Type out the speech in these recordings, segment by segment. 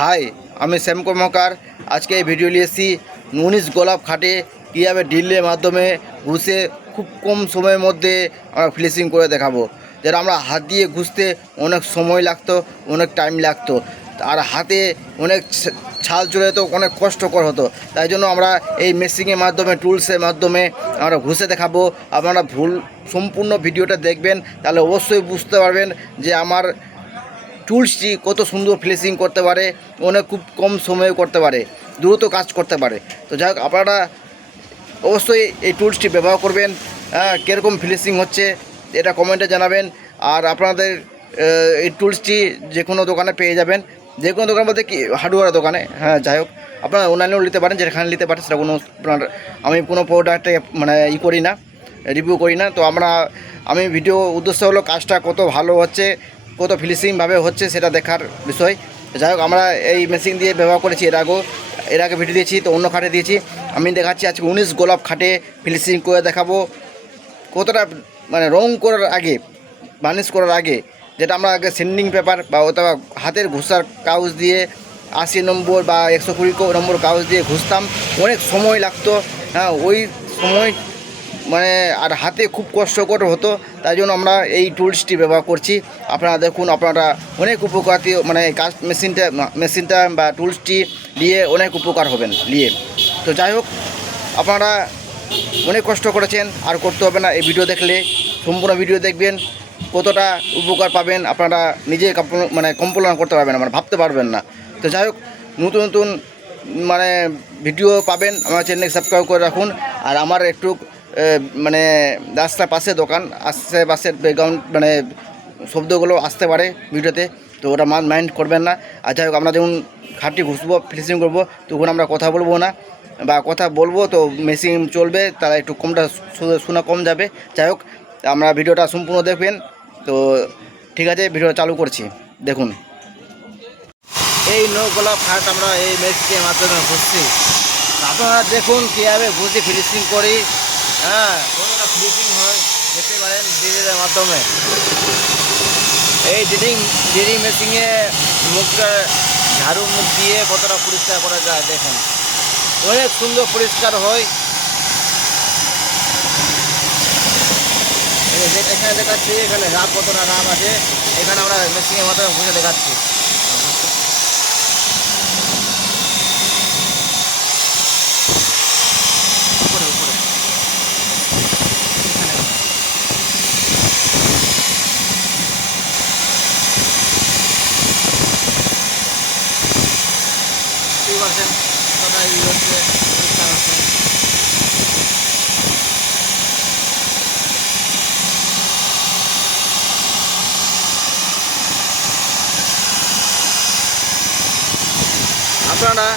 High, আমি শ্যাম কর্মকার। আজকে এই ভিডিও নিয়ে এসেছি উনিশ গোলাপ খাটে কীভাবে ড্রিলের মাধ্যমে ঘুষে খুব কম সময়ের মধ্যে আমরা ফিনিশিং করে দেখাবো। যেটা আমরা হাত দিয়ে ঘুষতে অনেক সময় লাগতো, অনেক টাইম লাগতো। আর হাতে অনেক ছাল চলে যেত অনেক কষ্টকর হতো। তাই জন্য আমরা এই মেশিনের মাধ্যমে টুলসের মাধ্যমে আমরা ঘুষে দেখাবো। আপনারা ভুল, সম্পূর্ণ ভিডিওটা দেখবেন, তাহলে অবশ্যই বুঝতে পারবেন যে আমার টুলসটি কত সুন্দর ফিনিশিং করতে পারে, অনেক খুব কম সময়ে করতে পারে, দ্রুত কাজ করতে পারে। তো যাই হোক, আপনারা অবশ্যই এই টুলসটি ব্যবহার করবেন। হ্যাঁ কীরকম ফিনিশিং হচ্ছে এটা কমেন্টে জানাবেন। আর আপনাদের এই টুলসটি যে কোনো দোকানে পেয়ে যাবেন। যে কোনো দোকান বলতে কি, হার্ডওয়্যার দোকানে। হ্যাঁ যাই হোক, আপনারা অনলাইনেও নিতে পারেন, যেখানে নিতে পারেন, সেটা কোনো আপনার, আমি কোনো প্রোডাক্টে মানে ই করি না রিভিউ করি না। তো আমরা, আমি ভিডিও উদ্দেশ্য হলো কাজটা কত ভালো হচ্ছে কত ফিনিশিংভাবে হচ্ছে সেটা দেখার বিষয়। যাই হোক, আমরা এই মেশিন দিয়ে ব্যবহার করেছি, এর আগেও, এর আগে ভিডিও দিয়েছি, তো অন্য খাটে দিয়েছি। আমি দেখাচ্ছি আজকে উনিশ গোলাপ খাটে ফিনিশিং করে দেখাবো। কতটা মানে রং করার আগে বার্নিশ করার আগে, যেটা আমরা আগে সেন্ডিং পেপার বা অথবা হাতের ঘুষার কাগজ দিয়ে আশি নম্বর বা একশো কুড়ি নম্বর কাগজ দিয়ে ঘুষতাম। অনেক সময় লাগতো। হ্যাঁ ওই সময় মানে আর হাতে খুব কষ্টকর হতো, তাই জন্য আমরা এই টুলসটি ব্যবহার করছি। আপনারা দেখুন, আপনারা অনেক উপকারী মানে কাজ মেশিনটা মেশিনটা বা টুলসটি নিয়ে অনেক উপকার হবেন নিয়ে তো যাই হোক, আপনারা অনেক কষ্ট করেছেন, আর করতে হবে না। এই ভিডিও দেখলে সম্পূর্ণ ভিডিও দেখবেন, কতটা উপকার পাবেন। আপনারা নিজে মানে কল্পনা করতে পারবেন মানে ভাবতে পারবেন না। তো যাই হোক, নতুন নতুন মানে ভিডিও পাবেন। আমার চ্যানেল সাবস্ক্রাইব করে রাখুন। আর আমার একটু মানে রাস্তার পাশে দোকান আশেপাশের ব্যাকগ্রাউন্ড মানে শব্দগুলো আসতে পারে ভিডিওতে, তো ওটা মাইন্ড করবেন না। আর যাই হোক, আমরা যখন ঘাটটি ঘুষবো ফিনিশিং করব, তখন আমরা কথা বলব না। বা কথা বলব, তো মেশিন চলবে, তারা একটু কমটা শোনা কম যাবে। যাই হোক, আমরা ভিডিওটা সম্পূর্ণ দেখবেন। তো ঠিক আছে ভিডিও চালু করছি। দেখুন। এই নৌকোলা খাট আমরা এই মেশিনের মাধ্যমে ঘুরছি আপনারা দেখুন কীভাবে ঘুষি ফিনিশিং করি। হ্যাঁ কতটা ফিনিশিং হয়, দেখতে পারেন ড্রিলের মাধ্যমে। এই ড্রিলিং ড্রিলিং মেশিনে মুখটা ঝাড়ু মুখ দিয়ে কতটা পরিষ্কার করা যায় দেখুন। অনেক সুন্দর পরিষ্কার হয়। এখানে দেখাচ্ছি, এখানে রাব কতটা রাব আছে, এখানে আমরা মেশিনের মাধ্যমে ঘুষে দেখাচ্ছি উপরে উপরে এখানে। বুঝতেই পারছেন কতটা ই হচ্ছে পরিষ্কার হচ্ছে আপনারা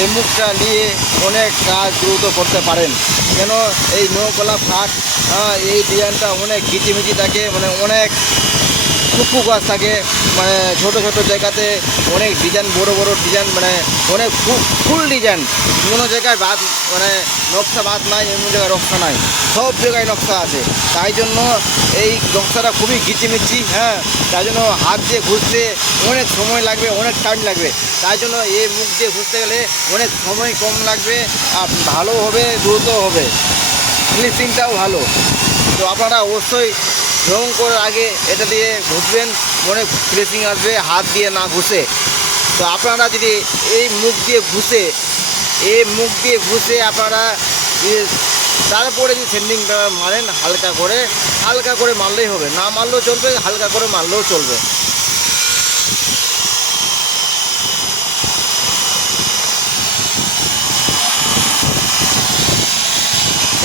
এই মুখটা নিয়ে অনেক কাজ দ্রুত করতে পারেন। কেন এই নৌকলা হ্যাঁ, এই ডিজাইনটা অনেক ঘিচিমিচি থাকে মানে অনেক শুকু গাছ থাকে। মানে ছোট ছোট জায়গাতে অনেক ডিজাইন বড় বড় ডিজাইন মানে অনেক ফুল ডিজাইন কোনো জায়গায় বাদ মানে নকশা বাদ নাই এমন জায়গায় নকশা নাই। সব জায়গায় নকশা আছে। তাই জন্য এই নকশাটা খুবই কিচিমিচি হ্যাঁ? তাই জন্য হাত দিয়ে ঘুরতে অনেক সময় লাগবে, অনেক টাইম লাগবে। তাই জন্য এই মুখ দিয়ে ঘুরতে গেলে অনেক সময় কম লাগবে আর ভালো হবে, দ্রুত হবে। ফিনিশিংটাও ভালো। তো আপনারা অবশ্যই রং করার আগে এটা দিয়ে ঘুষবেন মনে ফিনিশিং আসবে, হাত দিয়ে না ঘুষে। তো আপনারা যদি এই মুখ দিয়ে ঘুষে, এই মুখ দিয়ে ঘুষে আপনারা তারপরে যদি সেন্ডিং মারেন হালকা করে হালকা করে মারলেই হবে। না মারলেও চলবে, হালকা করে মারলেও চলবে।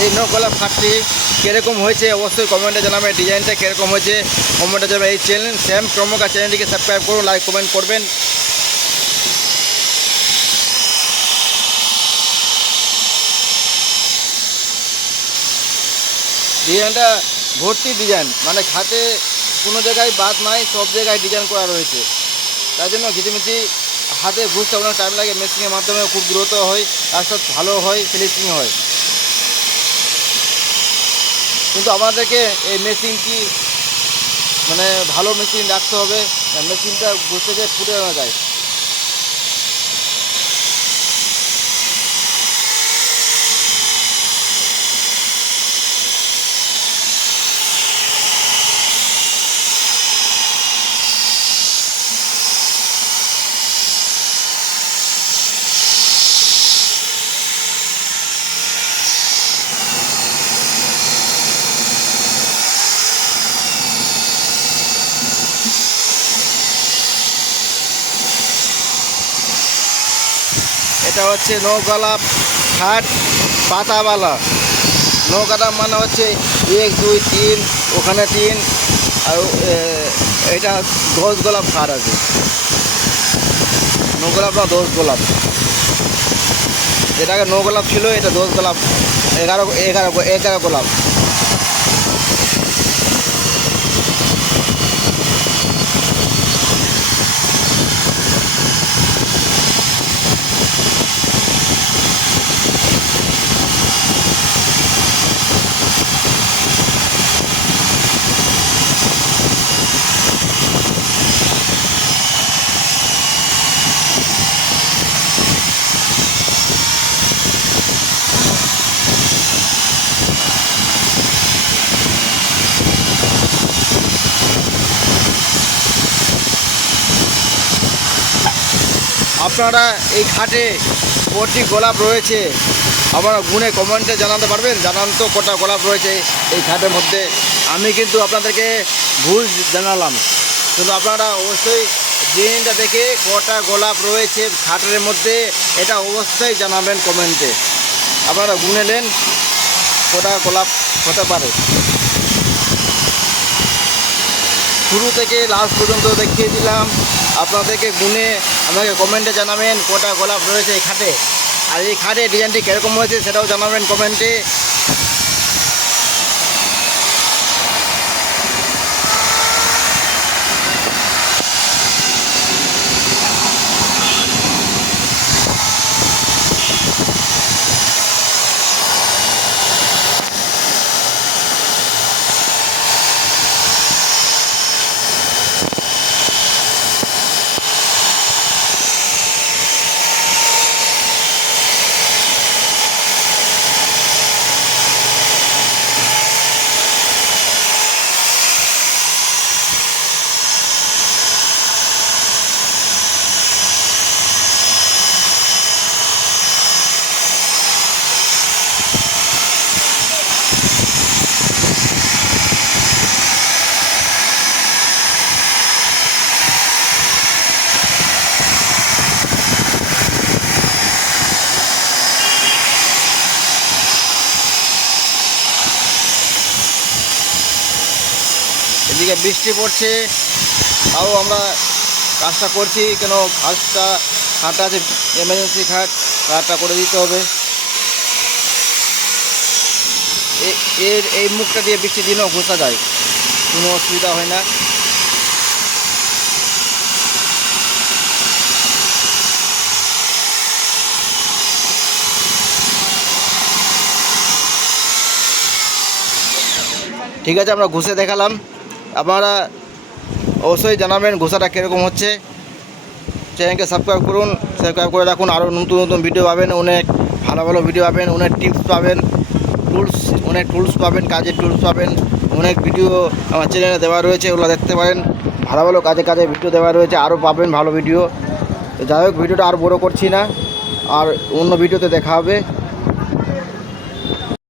এই নকলা ফাটটি কীরকম হয়েছে, অবশ্যই কমেন্টে জানাবেন ডিজাইনটা কীরকম হয়েছে কমেন্টে জানাবেন এই চ্যানেল স্যাম প্রমোকা চ্যানেলটিকে সাবস্ক্রাইব করুন লাইক কমেন্ট করবেন। ডিজাইনটা ভর্তি ডিজাইন মানে খাতে কোনো জায়গায় বাদ নাই, সব জায়গায় ডিজাইন করা রয়েছে। তাই জন্য ঘিচিমিচি হাতে ঘুষতে অনেক টাইম লাগে মেশিনের মাধ্যমে খুব দ্রুত হয় কাজটা ভালো হয় ফিনিশিং হয়। কিন্তু আমাদেরকে এই মেশিনটি মানে ভালো মেশিন রাখতে হবে। মেশিনটা ঘুরতে যে ফুটে না যায়। এটা হচ্ছে নৌকালাপ হাট পাতাওয়ালা নৌকালাপ মানে হচ্ছে এক, দুই, তিন, ওখানে তিন, আর এটা দশ গোলাপ ফাট আছে। নৌগোলাপ না দশ গোলাপ এটাকে নৌকলাপ গোলাপ ছিল, এটা দশ গোলাপ এগারো এগারো এগারো গোলাপ। আপনারা এই খাটে কটি গোলাপ রয়েছে, আপনারা গুনে কমেন্টে জানাতে পারবেন, জানান তো কটা গোলাপ রয়েছে এই খাটের মধ্যে। আমি কিন্তু আপনাদেরকে ভুল জানালাম। কিন্তু আপনারা অবশ্যই ডিজাইনটা দেখে কটা গোলাপ রয়েছে খাটের মধ্যে, এটা অবশ্যই জানাবেন কমেন্টে। আপনারা গুনে নেন কটা গোলাপ হতে পারে। শুরু থেকে লাস্ট পর্যন্ত দেখিয়ে দিলাম, আপনাদেরকে গুনে আমাকে কমেন্টে জানাবেন কটা গোলাপ রয়েছে এই খাটে। আর এই খাটে ডিজাইনটি কীরকম হয়েছে সেটাও জানাবেন কমেন্টে। এদিকে বৃষ্টি পড়ছে। তাও আমরা কাজটা করছি, কেন ঘাসটা খাটটা আছে এমার্জেন্সি খাট, খাটটা করে দিতে হবে। এর, এই মুখটা দিয়ে বৃষ্টির দিনেও ঘোষা যায়, কোনো অসুবিধা হয় না। ঠিক আছে, আমরা ঘুষে দেখালাম। আপনারা অবশ্যই জানাবেন ঘোষাটা কীরকম হচ্ছে। চ্যানেলকে সাবস্ক্রাইব করুন, সাবস্ক্রাইব করে রাখুন, আরও নতুন নতুন ভিডিও পাবেন, অনেক ভালো ভালো ভিডিও পাবেন, অনেক টিপস পাবেন, টুলস, অনেক টুলস পাবেন, কাজের টুলস পাবেন, অনেক ভিডিও আমার চ্যানেলে দেওয়া রয়েছে, ওগুলো দেখতে পারেন। ভালো ভালো কাজে কাজে ভিডিও দেওয়া রয়েছে, আরও পাবেন ভালো ভিডিও। তো যাই হোক, ভিডিওটা আর বড় করছি না, আর অন্য ভিডিওতে দেখা হবে।